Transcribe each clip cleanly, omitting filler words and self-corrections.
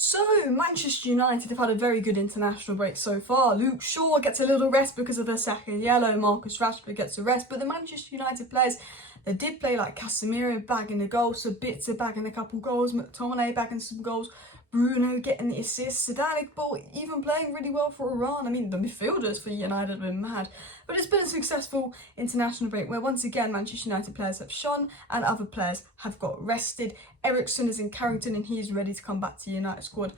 So, Manchester United have had a very good international break so far. Luke Shaw gets a little rest because of the second yellow. Marcus Rashford gets a rest. But the Manchester United players, they did play like Casemiro bagging the goals, Sabitzer bagging a couple goals, McTominay bagging some goals, Bruno getting the assists, Zidane even playing really well for Iran. I mean, the midfielders for United have been mad. But it's been a successful international break where once again Manchester United players have shone and other players have got rested. Eriksen is in Carrington and he's ready to come back to the United squad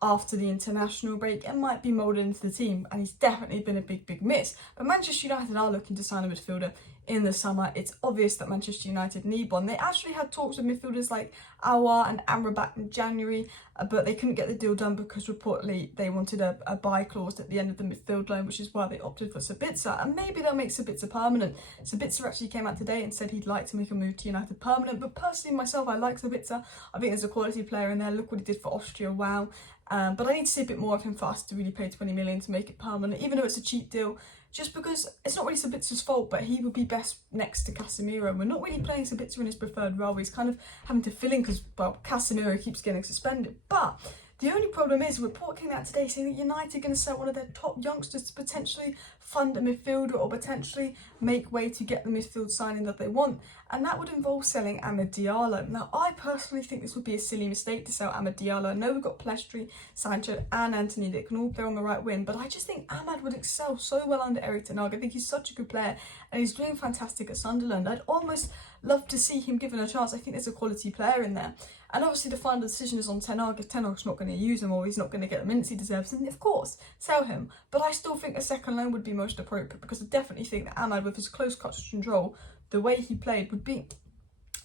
after the international break and might be moulded into the team, and he's definitely been a big miss. But Manchester United are looking to sign a midfielder in the summer. It's obvious that Manchester United need one. They actually had talks with midfielders like Aouar and Amrabat in January, but they couldn't get the deal done because reportedly they wanted a buy clause at the end of the midfield loan, which is why they opted for Sabitzer, and maybe they'll make Sabitzer permanent. Sabitzer actually came out today and said he'd like to make a move to United permanent, but personally myself, I like Sabitzer. I think there's a quality player in there. Look what he did for Austria, wow. But I need to see a bit more of him for us to really pay 20 million to make it permanent, even though it's a cheap deal, just because it's not really Sabitzer's fault, but he would be best next to Casemiro. We're not really playing Sabitzer in his preferred role. He's kind of having to fill in because, well, Casemiro keeps getting suspended. But the only problem is, a report came out today saying that United are going to sell one of their top youngsters to potentially fund a midfielder or potentially make way to get the midfield signing that they want, and that would involve selling Amad Diallo. Now, I personally think this would be a silly mistake to sell Amad Diallo. I know we've got Plestri, Sancho and Anthony that can all play on the right wing, but I just think Amad would excel so well under Erik ten Hag. I think he's such a good player and he's doing fantastic at Sunderland. I'd almost love to see him given a chance. I think there's a quality player in there. And obviously the final decision is on Ten Hag. If Ten Hag's not going to use him or he's not going to get the minutes he deserves, then of course, sell him. But I still think a second loan would be most appropriate because I definitely think that Amad, with his close touch control, the way he played would be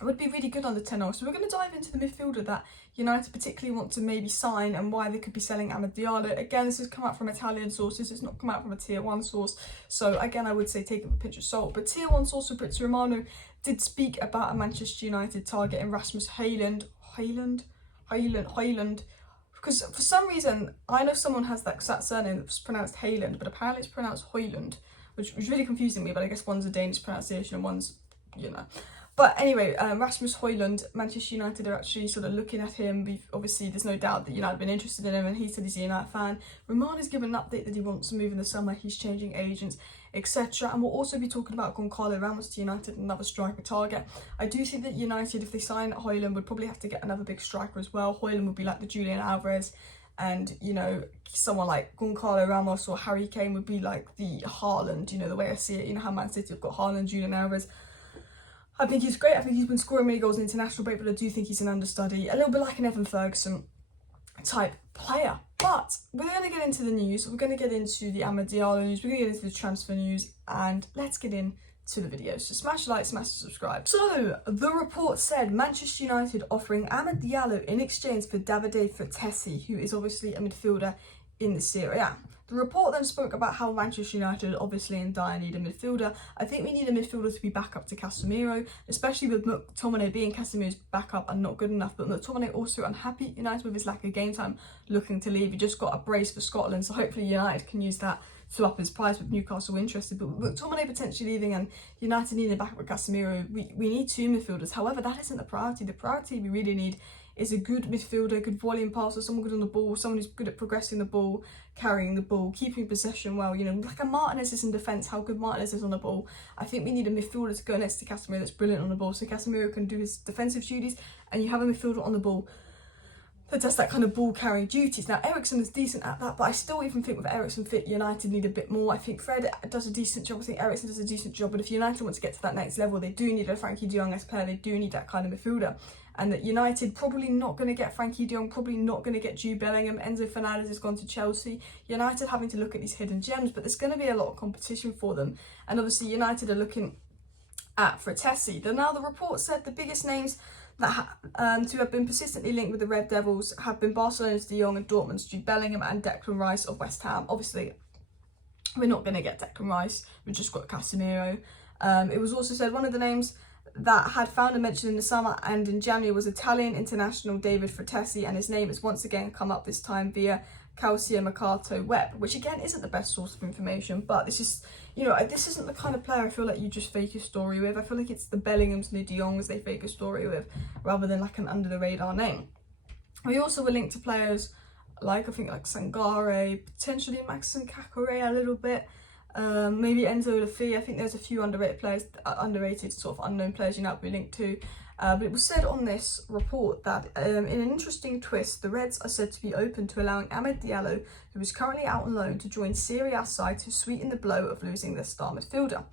really good under Ten Hag. So we're going to dive into the midfielder that United particularly want to maybe sign and why they could be selling Amad Diallo. Again, this has come out from Italian sources. It's not come out from a tier 1 source. So again, I would say take it with a pinch of salt. But tier 1 source Fabrizio Romano did speak about a Manchester United target in Rasmus Hojlland. Because for some reason, I know someone has that surname that's pronounced Hojlland, but apparently it's pronounced Hojland, which was really confusing me, but I guess one's a Danish pronunciation and one's, you know. But anyway, Rasmus Hojlland, Manchester United are actually sort of looking at him. Obviously, there's no doubt that United have been interested in him, and he said he's a United fan. Romano's given an update that he wants to move in the summer. He's changing agents, etc. And we'll also be talking about Goncalo, Ramos to United, another striker target. I do think that United, if they sign Hojland, would probably have to get another big striker as well. Hojland would be like the Julian Alvarez, and, you know, someone like Goncalo, Ramos or Harry Kane would be like the Haaland, you know, the way I see it. You know how Man City have got Haaland, Julian Alvarez. I think he's great. I think he's been scoring many goals in international break, but I do think he's an understudy, a little bit like an Evan Ferguson type player. But we're going to get into the news. We're going to get into the Amad Diallo news. We're going to get into the transfer news, and let's get into the video. So smash like, smash subscribe. So the report said Manchester United offering Amad Diallo in exchange for Davide Frattesi, who is obviously a midfielder in the Serie A. The report then spoke about how Manchester United obviously in dire need a midfielder. I think we need a midfielder to be backup to Casemiro, especially with McTominay being Casemiro's backup and not good enough. But McTominay also unhappy at United with his lack of game time, looking to leave. He just got a brace for Scotland, so hopefully United can use that to up his price with Newcastle interested. But with McTominay potentially leaving and United needing a backup with Casemiro, we need two midfielders. However, that isn't the priority. The priority we really need is a good midfielder, good volume passer, someone good on the ball, someone who's good at progressing the ball, carrying the ball, keeping possession well. You know, like a Martinez is in defence, how good Martinez is on the ball. I think we need a midfielder to go next to Casemiro that's brilliant on the ball, so Casemiro can do his defensive duties, and you have a midfielder on the ball that does that kind of ball carrying duties. Now, Eriksen is decent at that, but I still even think with Eriksen fit, United need a bit more. I think Fred does a decent job. I think Eriksen does a decent job, but if United want to get to that next level, they do need a Frankie de Jong-esque player. They do need that kind of midfielder. And that United probably not going to get Frankie de Jong, probably not going to get Jude Bellingham. Enzo Fernandez has gone to Chelsea. United having to look at these hidden gems, but there's going to be a lot of competition for them. And obviously United are looking at Frattesi. Now the report said the biggest names that to have been persistently linked with the Red Devils have been Barcelona's De Jong and Dortmund's Jude Bellingham and Declan Rice of West Ham. Obviously, we're not going to get Declan Rice. We've just got Casemiro. It was also said one of the names that had found a mention in the summer and in January was Italian international David Frattesi, and his name has once again come up, this time via Calcio Mercato Web, which again isn't the best source of information, but this is, you know, this isn't the kind of player I feel like you just fake a story with. I feel like it's the Bellinghams and the De Jongs they fake a story with, rather than like an under the radar name. We also were linked to players like. I think like Sangare, potentially Maxim Kakare a little bit. Maybe Enzo Lafi. I think there's a few underrated players, underrated sort of unknown players United will be linked to. But it was said on this report that in an interesting twist, the Reds are said to be open to allowing Amad Diallo, who is currently out on loan, to join Serie A side to sweeten the blow of losing their star midfielder.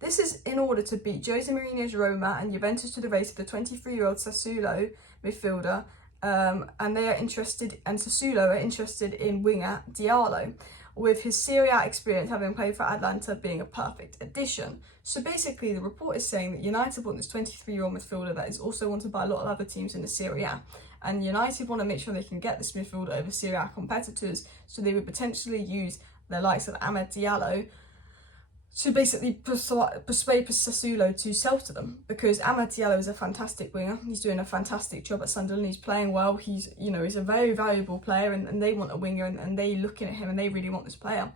This is in order to beat Jose Mourinho's Roma and Juventus to the race of the 23-year-old Sassuolo midfielder, and they are interested, and Sassuolo are interested in winger Diallo, with his Serie A experience, having played for Atalanta, being a perfect addition. So basically, the report is saying that United want this 23-year-old midfielder that is also wanted by a lot of other teams in the Serie A. And United want to make sure they can get this midfielder over Serie A competitors, so they would potentially use the likes of Amad Diallo to basically persuade Sassuolo to sell to them, because Amad Diallo is a fantastic winger. He's doing a fantastic job at Sunderland. He's playing well. He's a very valuable player, and they want a winger, and they looking at him and they really want this player.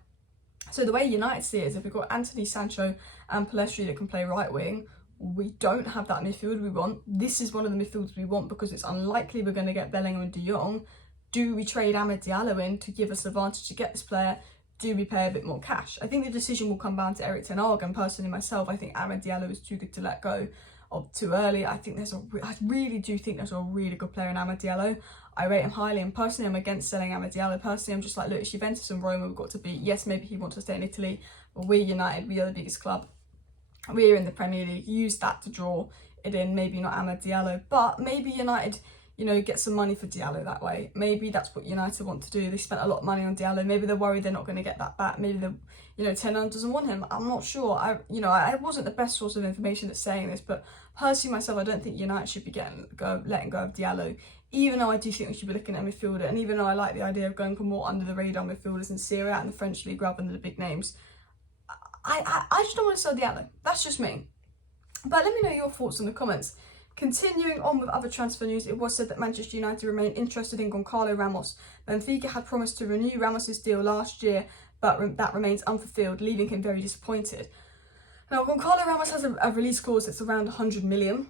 So the way United see it is, if we've got Anthony Sancho and Pellistri that can play right wing, we don't have that midfield we want. This is one of the midfielders we want, because it's unlikely we're going to get Bellingham and De Jong. Do we trade Amad Diallo in to give us advantage to get this player? Do we pay a bit more cash? I think the decision will come down to Erik ten Hag, and personally myself, I think Amad Diallo is too good to let go of too early. I really do think there's a really good player in Amad Diallo. I rate him highly, and personally I'm against selling Amad Diallo. Personally, I'm just like, look, it's Juventus and Roma we've got to beat. Yes, maybe he wants to stay in Italy, but we're United, we are the biggest club. We're in the Premier League. Use that to draw it in. Maybe not Amad Diallo, but maybe United, get some money for Diallo that way. Maybe that's what United want to do. They spent a lot of money on Diallo. Maybe they're worried they're not going to get that back. Maybe Ten Hag doesn't want him. I'm not sure. I wasn't the best source of information that's saying this, but personally myself, I don't think United should be letting go of Diallo. Even though I do think we should be looking at a midfielder, and even though I like the idea of going for more under the radar midfielders in Serie A and the French league rather than the big names, I just don't want to sell Diallo. That's just me. But let me know your thoughts in the comments. Continuing on with other transfer news, it was said that Manchester United remain interested in Goncalo Ramos. Benfica had promised to renew Ramos's deal last year, but that remains unfulfilled, leaving him very disappointed. Now, Goncalo Ramos has a release clause that's around 100 million.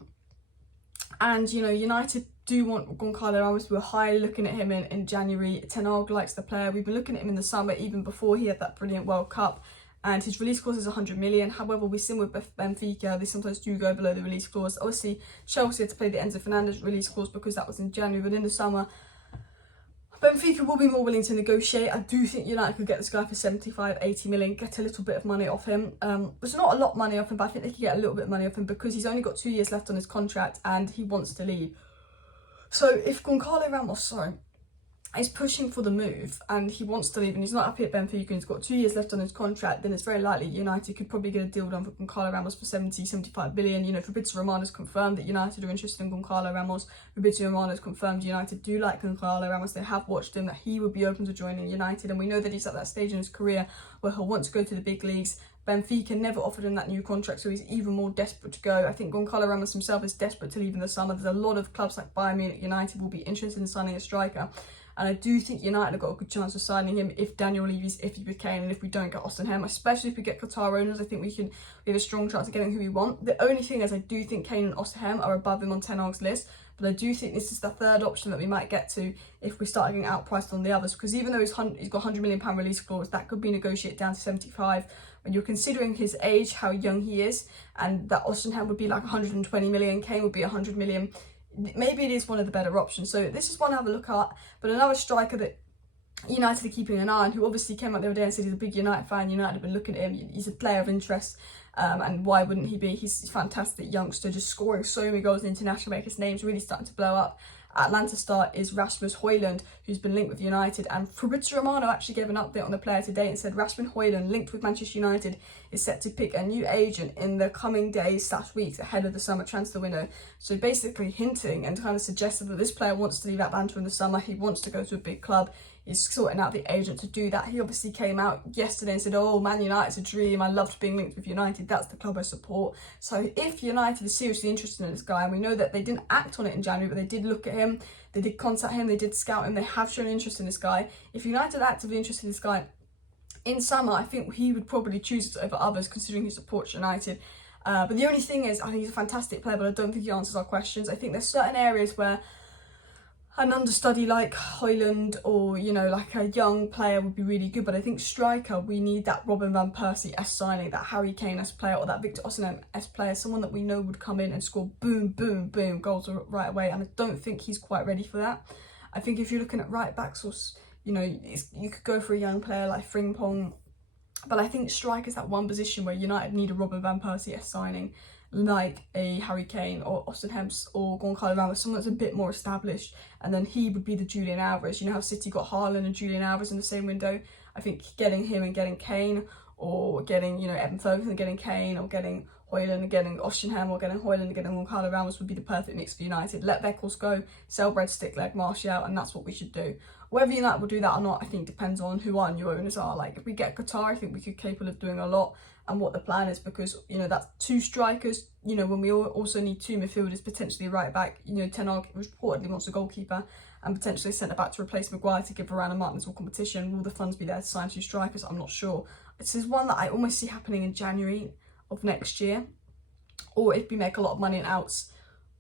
And, United do want Goncalo Ramos. We were highly looking at him in January. Ten Hag likes the player. We've been looking at him in the summer, even before he had that brilliant World Cup. And his release clause is 100 million. However, we've seen with Benfica, they sometimes do go below the release clause. Obviously, Chelsea had to play the Enzo Fernandez release clause because that was in January. But in the summer, Benfica will be more willing to negotiate. I do think United could get this guy for 75, 80 million, get a little bit of money off him. It's not a lot of money off him, but I think they could get a little bit of money off him because he's only got 2 years left on his contract and he wants to leave. So if Goncalo Ramos, is pushing for the move and he wants to leave and he's not happy at Benfica and he's got 2 years left on his contract, then it's very likely United could probably get a deal done for Goncalo Ramos for 70, 75 billion. Fabrizio Romano has confirmed that United are interested in Goncalo Ramos. Fabrizio Romano has confirmed United do like Goncalo Ramos. They have watched him, that he would be open to joining United, and we know that he's at that stage in his career where he'll want to go to the big leagues. Benfica never offered him that new contract, so he's even more desperate to go. I think Goncalo Ramos himself is desperate to leave in the summer. There's a lot of clubs like Bayern Munich, United will be interested in signing a striker. And I do think United have got a good chance of signing him if Daniel leaves, if he Kane, and if we don't get Austin Hem, especially if we get Qatar owners. I think we have a strong chance of getting who we want. The only thing is I do think Kane and Austin Hem are above him on Ten Hag's list, but I do think this is the third option that we might get to if we start getting outpriced on the others, because even though he's got £100 million release clause, that could be negotiated down to 75. When you're considering his age, how young he is, and that Austin Hem would be like 120 million, Kane would be 100 million, maybe it is one of the better options. So this is one to have a look at. But another striker that United are keeping an eye on, who obviously came out the other day and said he's a big United fan. United have been looking at him. He's a player of interest, and why wouldn't he be? He's a fantastic youngster, just scoring so many goals in international break. His name's really starting to blow up. Atlanta star is Rasmus Hojlland, who's been linked with United, and Fabrizio Romano actually gave an update on the player today and said Rasmus Hojlland, linked with Manchester United, is set to pick a new agent in the coming days/weeks ahead of the summer transfer window. So basically hinting and kind of suggesting that this player wants to leave Atlanta in the summer. He wants to go to a big club. He's sorting out the agent to do that. He obviously came out yesterday and said, oh, Man United's a dream. I loved being linked with United. That's the club I support. So if United is seriously interested in this guy, and we know that they didn't act on it in January, but they did look at him, they did contact him, they did scout him, they have shown interest in this guy. If United are actively interested in this guy in summer, I think he would probably choose it over others, considering he supports United. But the only thing is, I think he's a fantastic player, but I don't think he answers our questions. I think there's certain areas where an understudy like Hojland, or you know, like a young player would be really good. But I think striker, we need that Robin van Persie-esque signing, that Harry Kane-esque player, or that Victor Osimhen-esque player, someone that we know would come in and score boom, boom, boom goals right away. And I don't think he's quite ready for that. I think if you're looking at right backs, or you know, you could go for a young player like Frimpong. But I think striker is that one position where United need a Robin van Persie-esque signing, like a Harry Kane or Austin Hemps or Goncalo Ramos, someone that's a bit more established, and then he would be the Julian Alvarez. You know how City got Haaland and Julian Alvarez in the same window? I think getting him and getting Kane, or getting, you know, Evan Ferguson and getting Kane, or getting Hojland and getting Hojlland, or getting Hojland and getting Goncalo Ramos would be the perfect mix for United. Let Weghorst go, sell Breadstick leg Martial, and that's what we should do. Whether United will do that or not, I think depends on who our new owners are. Like, if we get Qatar, I think we could be capable of doing a lot, and what the plan is, because, you know, that's 2 strikers, you know, when we also need 2 midfielders, potentially right back. You know, Ten Hag reportedly wants a goalkeeper, and potentially centre back to replace Maguire to give Varane and Martinez more competition. Will the funds be there to sign 2 strikers? I'm not sure. This is one that I almost see happening in January of next year, or if we make a lot of money in outs,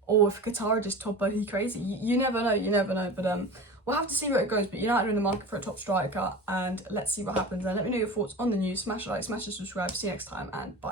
or if Qatar are just top bogey crazy. You never know, but we'll have to see where it goes. But United are in the market for a top striker, and let's see what happens. And let me know your thoughts on the news. Smash a like, smash a subscribe. See you next time, and bye.